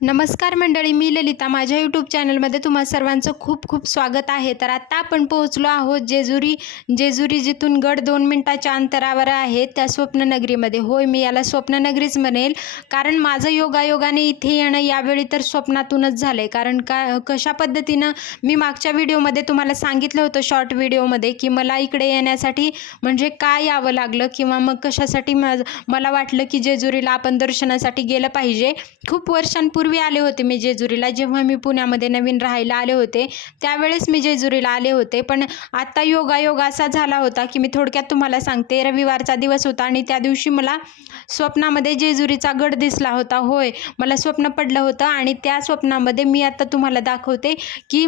नमस्कार मंडळी मी ललिता. माझ्या यूट्यूब चॅनलमध्ये तुम्हा सर्वांचं खूप खूप स्वागत आहे. तर आत्ता आपण पोहोचलो आहोत जेजुरी जेजुरी जिथून गड दोन मिनटाच्या अंतरावर आहे त्या स्वप्ननगरीमध्ये. होय मी याला स्वप्ननगरीच म्हणेल. कारण माझं योगायोगाने इथे येणं यावेळी तर स्वप्नातूनच झालं आहे कारण का कशा पद्धतीनं मी मागच्या व्हिडिओमध्ये तुम्हाला सांगितलं होतं शॉर्ट व्हिडिओमध्ये की मला इकडे येण्यासाठी म्हणजे काय यावं लागलं किंवा मग कशासाठी मला वाटलं की जेजुरीला आपण दर्शनासाठी गेलं पाहिजे. खूप वर्षांपूर्वी पूर्वी आले होते मी जेजुरीला. जेव्हा मी पुण्यामध्ये नवीन राहायला आले होते त्यावेळेस मी जेजुरीला आले होते. पण आत्ता योगायोग असा झाला होता की मी थोडक्यात तुम्हाला सांगते. रविवारचा दिवस होता आणि त्या दिवशी मला स्वप्नामध्ये जेजुरीचा गड दिसला होता. होय मला स्वप्न पडलं होतं आणि त्या स्वप्नामध्ये मी आता तुम्हाला दाखवते की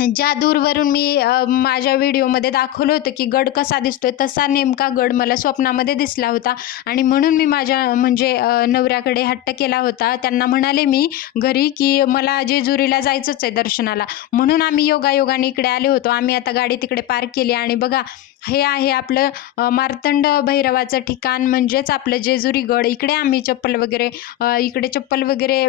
ज्या दूरवरून मी माझ्या व्हिडिओमध्ये दाखवलं होतं की गड कसा दिसतोय तसा नेमका गड मला स्वप्नामध्ये दिसला होता. आणि म्हणून मी माझ्या म्हणजे नवऱ्याकडे हट्ट केला होता. त्यांना म्हणाले मी घरी की मला जेजुरीला जायचंच आहे दर्शनाला. म्हणून आम्ही योगायोगाने इकडे आले होतो. आम्ही आता गाडी तिकडे पार्क केली. आणि बघा हे आहे आपलं मार्तंड भैरवाचं ठिकाण. म्हणजेच आपलं जेजुरी गड इकडे आम्ही चप्पल वगैरे इकडे चप्पल वगैरे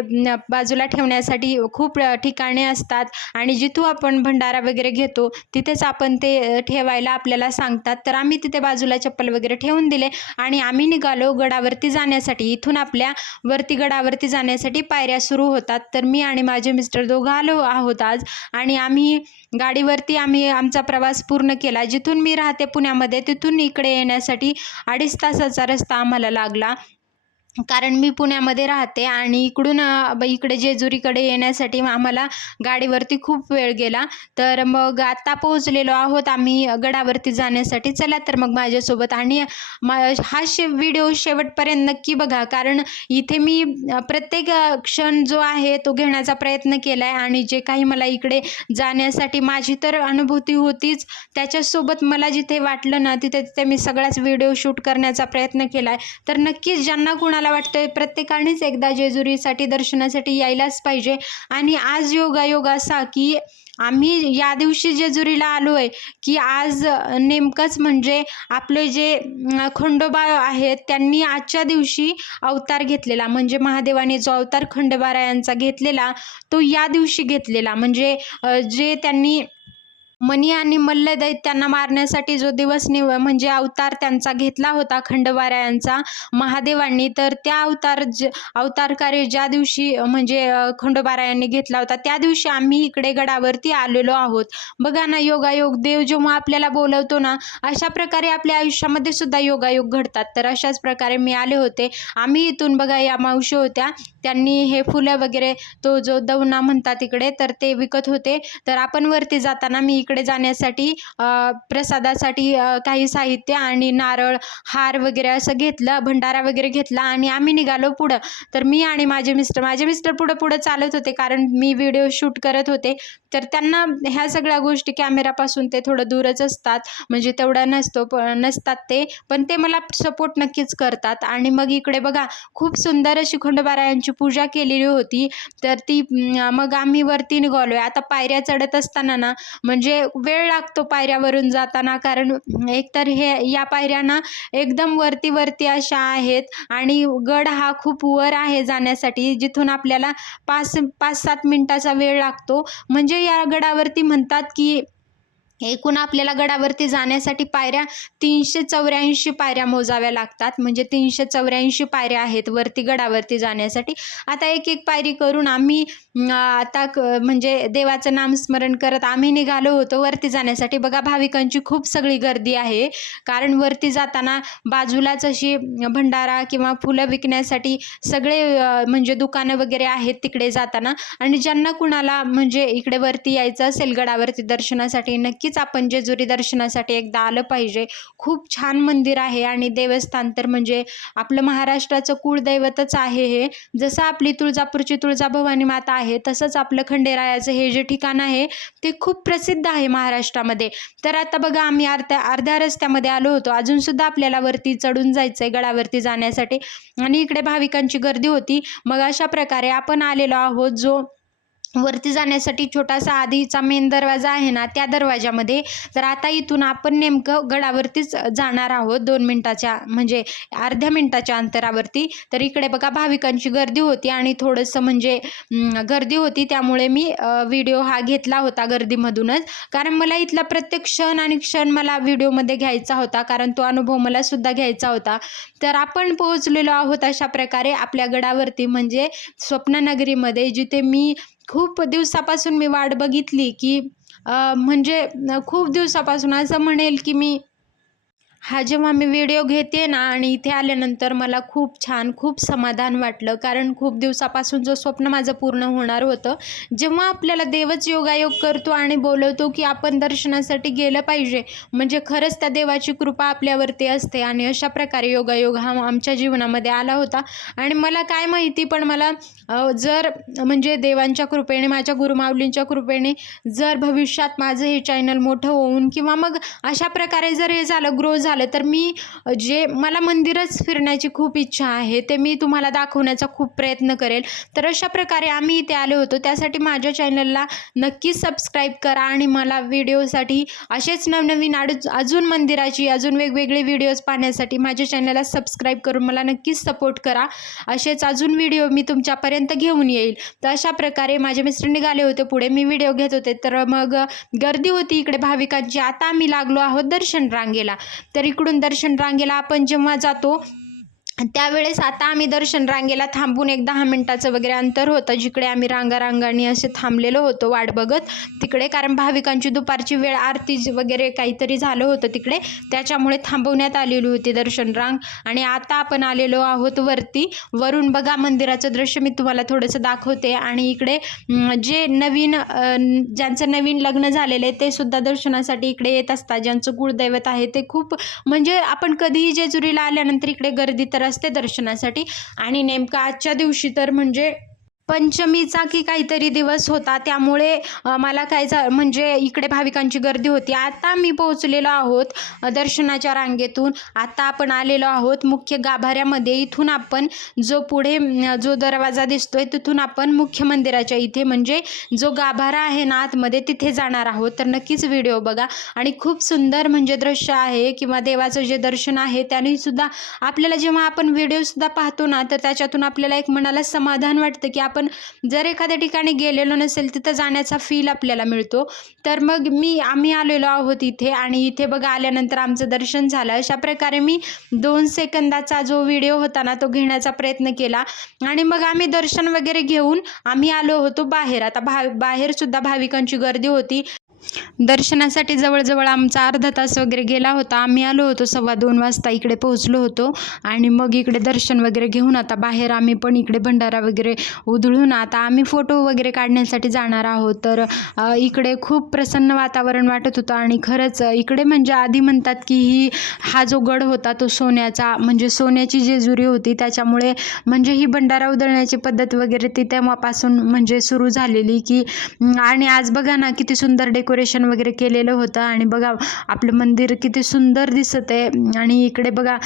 बाजूला ठेवण्यासाठी खूप ठिकाणे असतात. आणि जिथून आपण भंडारा वगैरे घेतो तिथेच आपण ते ठेवायला आपल्याला सांगतात. तर आम्ही तिथे बाजूला चप्पल वगैरे ठेवून दिले. आणि आम्ही निघालो गडावरती जाण्यासाठी. इथून आपल्या वरती गडावरती जाण्यासाठी पायऱ्या सुरू होतात. तर मी आणि माझे मिस्टर दोघं आलो आहोत आज. आणि आम्ही गाडीवरती आम्ही आमचा प्रवास पूर्ण केला. जिथून मी राहते पुण्यामध्ये तिथून इकडे येण्यासाठी अडीच तासाचा रस्ता आम्हाला लागला. कारण मी पुण्यामध्ये राहते आणि इकडून ब- इकडे जेजुरीकडे येण्यासाठी आम्हाला गाडीवरती खूप वेळ गेला. तर मग आता पोहोचलेलो आहोत आम्ही गडावरती जाण्यासाठी. चला तर मग माझ्यासोबत आणि मा हा शे व्हिडिओ शेवटपर्यंत नक्की बघा. कारण इथे मी प्रत्येक क्षण जो आहे तो घेण्याचा प्रयत्न केला आहे आणि जे काही मला इकडे जाण्यासाठी माझी तर अनुभूती होतीच. त्याच्यासोबत मला जिथे वाटलं ना तिथे तिथे मी सगळाच व्हिडिओ शूट करण्याचा प्रयत्न केला आहे तर नक्कीच ज्यांना कुणाला मला वाटतंय प्रत्येकानेच एकदा जेजुरीसाठी दर्शनासाठी यायलाच पाहिजे. आणि आज योगायोग असा की आम्ही या दिवशी जेजुरीला आलो आहे की आज नेमकंच म्हणजे आपले जे खंडोबा आहेत त्यांनी आजच्या दिवशी अवतार घेतलेला. म्हणजे महादेवाने जो अवतार खंडोबारायांचा घेतलेला तो या दिवशी घेतलेला. म्हणजे जे त्यांनी मनी आणि मल्ल दैत्यांना मारण्यासाठी जो दिवस निव म्हणजे अवतार त्यांचा घेतला होता खंडोबारायांचा महादेवांनी तर त्या अवतार ज अवतारकार्य ज्या दिवशी म्हणजे अ, खंडोबारायांनी घेतला होता त्या दिवशी आम्ही इकडे गडावरती आलेलो आहोत. बघा ना योगायोग देव जेव्हा आपल्याला बोलवतो ना अशा प्रकारे आपल्या आयुष्यामध्ये सुद्धा योगायोग घडतात. तर अशाच प्रकारे मी आले होते. आम्ही इथून बघा या मावशी होत्या त्यांनी हे फुलं वगैरे तो जो दवना म्हणतात इकडे तर ते विकत होते. तर आपण वरती जाताना मी इकडे जाण्यासाठी प्रसादासाठी काही साहित्य आणि नारळ हार वगैरे असं घेतलं भंडारा वगैरे घेतला आणि आम्ही निघालो पुढं. तर मी आणि माझे मिस्टर माझे मिस्टर पुढं पुढं चालत होते कारण मी व्हिडिओ शूट करत होते. तर त्यांना ह्या सगळ्या गोष्टी कॅमेरापासून ते थोडं दूरच असतात. म्हणजे तेवढा नसतो प नसतात ते. पण ते मला सपोर्ट नक्कीच करतात. आणि मग इकडे बघा खूप सुंदर अशी खंडोबारायांची पूजा केलेली होती. तर ती मग आम्ही वरती निघालोय. आता पायऱ्या चढत असताना ना म्हणजे वेळ लागतो पायऱ्यावरून जाताना. कारण एकतर हे या पायऱ्यांना एकदम वरती वरती अशा आहेत आणि गड हा खूप वर आहे जाण्यासाठी जिथून आपल्याला पाच पाच सात मिनटाचा वेळ लागतो. म्हणजे या गडावरती म्हणतात की एकूण आपल्याला गडावरती जाण्यासाठी पायऱ्या तीनशे चौऱ्याऐंशी पायऱ्या मोजाव्या लागतात. म्हणजे तीनशे चौऱ्याऐंशी पायऱ्या आहेत वरती गडावरती जाण्यासाठी. आता एक एक पायरी करून आम्ही आता क म्हणजे देवाचं नामस्मरण करत आम्ही निघालो होतो वरती जाण्यासाठी. बघा भाविकांची खूप सगळी गर्दी आहे. कारण वरती जाताना बाजूलाच अशी भंडारा किंवा फुलं विकण्यासाठी सगळे म्हणजे दुकानं वगैरे आहेत तिकडे जाताना. आणि ज्यांना कुणाला म्हणजे इकडे वरती यायचं असेल गडावरती दर्शनासाठी नक्की नक्कीच आपण जेजुरी दर्शनासाठी एकदा आलं पाहिजे. खूप छान मंदिर आहे आणि देवस्थान तर म्हणजे आपलं महाराष्ट्राचं कुळदैवतच आहे हे. जसं आपली तुळजापूरची तुळजाभवानी माता आहे तसंच आपलं खंडेरायाचं हे जे ठिकाण आहे ते खूप प्रसिद्ध आहे महाराष्ट्रामध्ये. तर आता बघा आम्ही अर्ध्या अर्ध्या रस्त्यामध्ये आलो होतो. अजूनसुद्धा आपल्याला वरती चढून जायचं आहे गडावरती जाण्यासाठी. आणि इकडे भाविकांची गर्दी होती. मग अशा प्रकारे आपण आलेलो आहोत जो वरती जाण्यासाठी छोटासा आधीचा मेन दरवाजा आहे ना त्या दरवाजामध्ये तर आता इथून आपण नेमकं गडावरतीच जाणार आहोत दोन मिनटाच्या म्हणजे अर्ध्या मिनटाच्या अंतरावरती. तर इकडे बघा भाविकांची गर्दी होती आणि थोडंसं म्हणजे गर्दी होती त्यामुळे मी व्हिडिओ हा घेतला होता गर्दीमधूनच. कारण मला इथला प्रत्येक क्षण आणि क्षण मला व्हिडिओमध्ये घ्यायचा होता कारण तो अनुभव मला सुद्धा घ्यायचा होता. तर आपण पोहोचलेलो आहोत अशा प्रकारे आपल्या गडावरती म्हणजे स्वप्ननगरीमध्ये जिथे मी खूप दिवसापासून मी वाट बघितली की म्हणजे खूप दिवसापासून असं म्हणेल की मी हा जेव्हा मी व्हिडिओ घेते ना आणि इथे आल्यानंतर मला खूप छान खूप समाधान वाटलं. कारण खूप दिवसापासून जो स्वप्न माझं पूर्ण होणार होतं जेव्हा आपल्याला देवच योगायोग करतो आणि बोलवतो की आपण दर्शनासाठी गेलं पाहिजे म्हणजे खरंच त्या देवाची कृपा आपल्यावरती असते. आणि अशा प्रकारे योगायोग हा आमच्या जीवनामध्ये आला होता. आणि मला काय माहिती पण मला जर म्हणजे देवांच्या कृपेने माझ्या गुरुमाऊलींच्या कृपेने जर भविष्यात माझं हे चॅनल मोठं होऊन किंवा मग अशा प्रकारे जर हे झालं ग्रो झालं तर मी जे मला मंदिरच फिरण्याची खूप इच्छा आहे ते मी तुम्हाला दाखवण्याचा खूप प्रयत्न करेल. तर अशा प्रकारे आम्ही इथे आलो होतो. त्यासाठी माझ्या चॅनलला नक्की सबस्क्राईब करा आणि मला व्हिडिओसाठी असेच नवनवीन अडू अजून मंदिराची अजून वेगवेगळे व्हिडिओज पाहण्यासाठी माझ्या चॅनलला सबस्क्राईब करून मला नक्कीच सपोर्ट करा. असेच अजून व्हिडिओ मी तुमच्यापर्यंत घेऊन येईल. तर अशा प्रकारे माझे मिस्टर निघाले होते पुढे. मी व्हिडिओ घेत होते. तर मग गर्दी होती इकडे भाविकांची. आता आम्ही लागलो आहोत दर्शन रांगेला. तर इकडून दर्शन रांगेला आपण जेव्हा जातो त्यावेळेस आता आम्ही दर्शन रांगेला थांबून एक दहा मिनटाचं वगैरे अंतर होतं जिकडे आम्ही रांगारांगाने असे थांबलेलो होतो वाट बघत. तिकडे कारण भाविकांची दुपारची वेळ आरती वगैरे काहीतरी झालं होतं तिकडे. त्याच्यामुळे थांबवण्यात आलेली होती दर्शन रांग. आणि आता आपण आलेलो आहोत वरती. वरून बघा मंदिराचं दृश्य मी तुम्हाला थोडंसं दाखवते. आणि इकडे जे नवीन ज्यांचं नवीन लग्न झालेलं आहे ते सुद्धा दर्शनासाठी इकडे येत असतात. ज्यांचं कुळदैवत आहे ते खूप म्हणजे आपण कधीही जेजुरीला आल्यानंतर इकडे गर्दी तर असते दर्शनासाठी. आणि नेमकं आजच्या दिवशी तर म्हणजे पंचमीचा की काहीतरी दिवस होता. त्यामुळे मला काय झा म्हणजे इकडे भाविकांची गर्दी होती. आता मी पोहोचलेलो आहोत दर्शनाच्या रांगेतून. आता आपण आलेलो आहोत मुख्य गाभाऱ्यामध्ये. इथून आपण जो पुढे जो दरवाजा दिसतोय तिथून आपण मुख्य मंदिराच्या इथे म्हणजे जो गाभारा आहे ना आतमध्ये तिथे जाणार आहोत. तर नक्कीच व्हिडिओ बघा. आणि खूप सुंदर म्हणजे दृश्य आहे किंवा देवाचं जे दर्शन आहे त्याने सुद्धा आपल्याला जेव्हा आपण व्हिडिओसुद्धा पाहतो ना तर त्याच्यातून आपल्याला एक मनाला समाधान वाटतं की आपण जर एखाद्या ठिकाणी गेलेलो नसेल तिथं जाण्याचा फील आपल्याला मिळतो. तर मग मी आम्ही आलेलो आहोत इथे आणि इथे बघा आल्यानंतर आमचं दर्शन झालं. अशा प्रकारे मी दोन सेकंदाचा जो व्हिडिओ होता ना तो घेण्याचा प्रयत्न केला. आणि मग आम्ही दर्शन वगैरे घेऊन आम्ही आलो होतो बाहेर. आता भा बाहेरसुद्धा भाविकांची गर्दी होती. दर्शनासाठी जवळजवळ आमचा अर्धा तास वगैरे गेला होता. आम्ही आलो होतो सव्वा दोन वाजता इकडे पोहोचलो होतो आणि मग इकडे दर्शन वगैरे घेऊन आता बाहेर आम्ही पण इकडे भंडारा वगैरे उधळून आता आम्ही फोटो वगैरे काढण्यासाठी जाणार आहोत. तर इकडे खूप प्रसन्न वातावरण वाटत होतं आणि खरंच इकडे म्हणजे आधी म्हणतात की ही हा जो गड होता तो सोन्याचा म्हणजे सोन्याची जेजुरी होती त्याच्यामुळे म्हणजे ही भंडारा उधळण्याची पद्धत वगैरे ती तेव्हापासून म्हणजे सुरू झालेली की आणि आज बघा ना किती सुंदर डेकोरेशन वगैरे केलेलं होतं. आणि बघा आपलं मंदिर किती सुंदर दिसत आहे. आणि इकडे बघा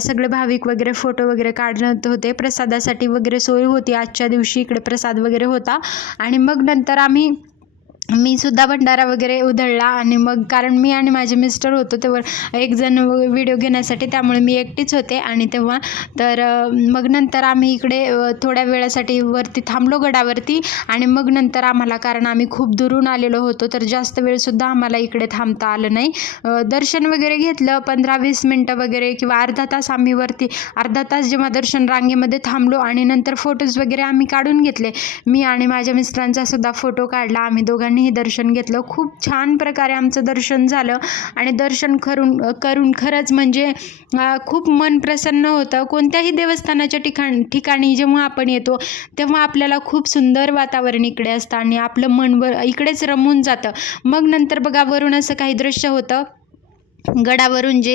सगळे भाविक वगैरे फोटो वगैरे काढत होते. प्रसादासाठी वगैरे सोय होती. आजच्या दिवशी इकडे प्रसाद वगैरे होता. आणि मग नंतर आम्ही मी सुद्धा भंडारा वगैरे उधळला आणि मग कारण मी आणि माझे मिस्टर होतो तेव्हा एक जण व्हिडिओ घेण्यासाठी त्यामुळे मी एकटीच होते आणि तेव्हा तर मग नंतर आम्ही इकडे थोड्या वेळासाठी वरती थांबलो गडावरती आणि मग नंतर आम्हाला कारण आम्ही खूप दुरून आलेलो होतो तर जास्त वेळसुद्धा आम्हाला इकडे थांबता आलं नाही. दर्शन वगैरे घेतलं पंधरा वीस मिनटं वगैरे किंवा अर्धा तास आम्ही वरती अर्धा तास जेव्हा दर्शन रांगेमध्ये थांबलो आणि नंतर फोटोज वगैरे आम्ही काढून घेतले. मी आणि माझ्या मिस्टरांचा सुद्धा फोटो काढला आम्ही हे दर्शन घेतलं. खूप छान प्रकारे आमचं दर्शन झालं. आणि दर्शन करून करून खरंच म्हणजे खूप मन प्रसन्न होतं. कोणत्याही देवस्थानाच्या ठिकाण ठिकाणी जेव्हा आपण येतो तेव्हा आपल्याला खूप सुंदर वातावरण इकडे असतं आणि आपलं मन वर इकडेच रमून जातं. मग नंतर बघा वरून असं काही दृश्य होतं. गडावरून जे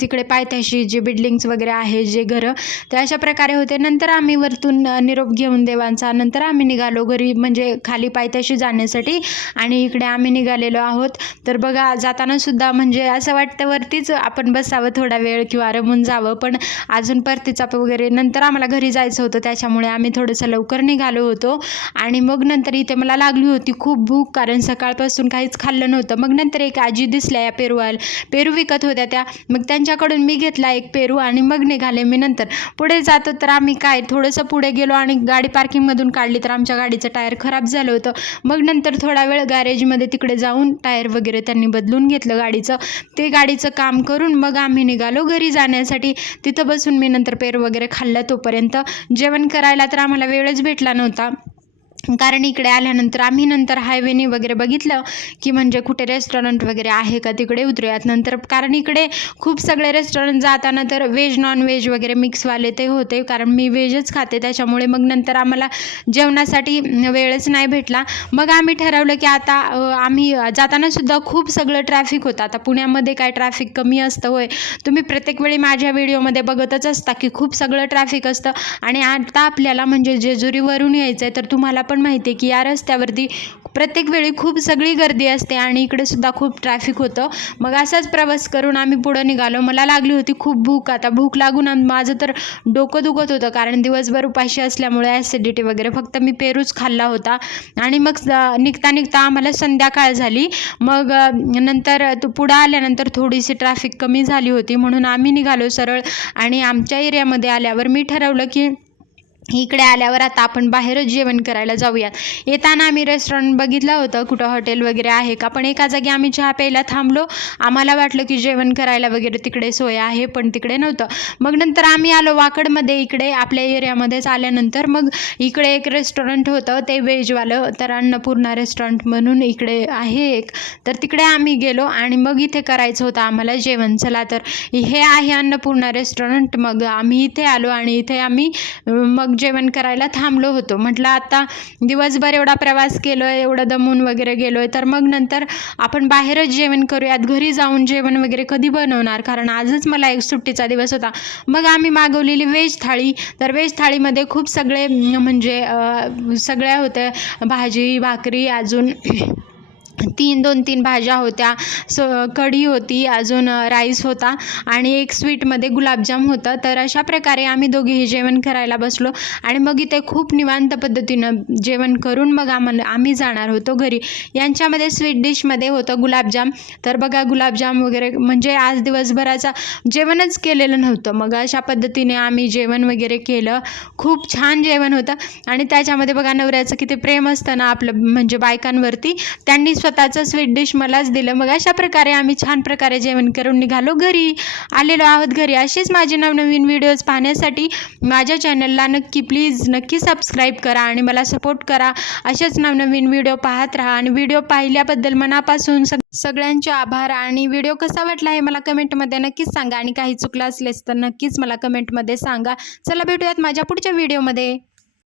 तिकडे पायथ्याशी जे बिल्डिंग्स वगैरे आहे जे घरं ते अशा प्रकारे होते. नंतर आम्ही वरतून निरोप घेऊन देवांचा नंतर आम्ही निघालो घरी म्हणजे खाली पायथ्याशी जाण्यासाठी. आणि इकडे आम्ही निघालेलो आहोत. तर बघा जाताना सुद्धा म्हणजे असं वाटतं वरतीच आपण बसावं थोडा वेळ किंवा रमून जावं. पण अजून परतीचा वगैरे नंतर आम्हाला घरी जायचं होतं. त्याच्यामुळे आम्ही थोडंसं लवकर निघालो होतो. आणि मग नंतर इथे मला लागली होती खूप भूक कारण सकाळपासून काहीच खाल्लं नव्हतं. मग नंतर एक आजी दिसल्या या पेरवाल. पेरू विकत होत्या त्या. मग त्यांच्याकडून मी घेतला एक पेरू आणि मग निघाले मी नंतर. पुढे जातो तर आम्ही काय थोडंसं पुढे गेलो आणि गाडी पार्किंगमधून काढली तर आमच्या गाडीचं टायर खराब झालं होतं. मग नंतर थोडा वेळ गॅरेजमध्ये तिकडे जाऊन टायर वगैरे त्यांनी बदलून घेतलं गाडीचं. ते गाडीचं काम करून मग आम्ही निघालो घरी जाण्यासाठी. तिथं बसून मी नंतर पेरू वगैरे खाल्लं तोपर्यंत. जेवण करायला तर आम्हाला वेळच भेटला नव्हता. कारण इकडे आल्यानंतर आम्ही नंतर हायवेने वगैरे बघितलं की म्हणजे कुठे रेस्टॉरंट वगैरे आहे का तिकडे उतरूयात. नंतर कारण इकडे खूप सगळे रेस्टॉरंट जाताना तर व्हेज नॉन व्हेज वगैरे मिक्सवाले ते होते. कारण मी व्हेजच खाते. त्याच्यामुळे मग नंतर आम्हाला जेवणासाठी वेळच नाही भेटला. मग आम्ही ठरवलं की आता आम्ही जाताना सुद्धा खूप सगळं ट्रॅफिक होतं. आता पुण्यामध्ये काय ट्रॅफिक कमी असतं होय. तुम्ही प्रत्येक वेळी माझ्या व्हिडिओमध्ये बघतच असता की खूप सगळं ट्रॅफिक असतं. आणि आता आपल्याला म्हणजे जेजुरीवरून यायचं आहे तर तुम्हाला पण माहिती आहे की या रस्त्यावरती प्रत्येक वेळी खूप सगळी गर्दी असते आणि इकडे सुद्धा खूप ट्रॅफिक होतं. मग असाच प्रवास करून आम्ही पुढं निघालो. मला लागली होती खूप भूक. आता भूक लागून माझं तर डोकं दुखत होतं कारण दिवसभर उपाशी असल्यामुळे ॲसिडिटी वगैरे. फक्त मी पेरूच खाल्ला होता. आणि मग निघता निघता आम्हाला संध्याकाळ झाली. मग नंतर तो पुढं आल्यानंतर थोडीशी ट्रॅफिक कमी झाली होती म्हणून आम्ही निघालो सरळ. आणि आमच्या एरियामध्ये आल्यावर मी ठरवलं की इकडे आल्यावर आता आपण बाहेरच जेवण करायला जाऊयात. येताना आम्ही रेस्टॉरंट बघितलं होतं कुठं हॉटेल वगैरे आहे का? पण एका जागी आम्ही चहा प्यायला थांबलो. आम्हाला वाटलं की जेवण करायला वगैरे तिकडे सोय आहे पण तिकडे नव्हतं. मग नंतर आम्ही आलो वाकडमध्ये इकडे आपल्या एरियामध्येच आल्यानंतर मग इकडे एक रेस्टॉरंट होतं ते व्हेजवालं तर अन्नपूर्णा रेस्टॉरंट म्हणून इकडे आहे एक. तर तिकडे आम्ही गेलो आणि मग इथे करायचं होतं आम्हाला जेवण. चला तर हे आहे अन्नपूर्णा रेस्टॉरंट मग आम्ही इथे आलो आणि इथे आम्ही मग जेवण करायला थांबलो होतो. म्हटलं आता दिवसभर एवढा प्रवास केलो आहे एवढं दमून वगैरे गेलो आहे तर मग नंतर आपण बाहेरच जेवण करूयात घरी जाऊन जेवण वगैरे कधी बनवणार? कारण आजच मला एक सुट्टीचा दिवस होता. मग आम्ही मागवलेली व्हेज थाळी. तर व्हेज थाळीमध्ये खूप सगळे म्हणजे सगळ्या होत्या भाजी भाकरी अजून तीन दोन तीन भाज्या होत्या. स कढी होती अजून राईस होता आणि एक स्वीटमध्ये गुलाबजाम होतं. तर अशा प्रकारे आम्ही दोघेही जेवण करायला बसलो आणि मग इथे खूप निवांत पद्धतीनं जेवण करून मग आम्हाला आम्ही जाणार होतो घरी. यांच्यामध्ये स्वीट डिशमध्ये होतं गुलाबजाम. तर बघा गुलाबजाम वगैरे म्हणजे आज दिवसभराचा जेवणच केलेलं नव्हतं. मग अशा पद्धतीने आम्ही जेवण वगैरे केलं. खूप छान जेवण होतं. आणि त्याच्यामध्ये बघा नवऱ्याचं किती प्रेम असतं ना आपलं म्हणजे बायकांवरती त्यांनी स्वतःचं स्वीट डिश मलाच दिलं. मग अशा प्रकारे आम्ही छान प्रकारे जेवण करून निघालो घरी. आलेलो आहोत घरी. असेच माझे नवनवीन व्हिडिओज पाहण्यासाठी माझ्या चॅनलला नक्की प्लीज नक्की सबस्क्राईब करा आणि मला सपोर्ट करा. असेच नवनवीन व्हिडिओ पाहत राहा आणि व्हिडिओ पाहिल्याबद्दल मनापासून सग सगळ्यांचे आभार आणि व्हिडिओ कसा वाटला हे मला कमेंटमध्ये नक्कीच सांगा आणि काही चुकलं असलेच तर नक्कीच मला कमेंटमध्ये सांगा. चला भेटूयात माझ्या पुढच्या व्हिडिओमध्ये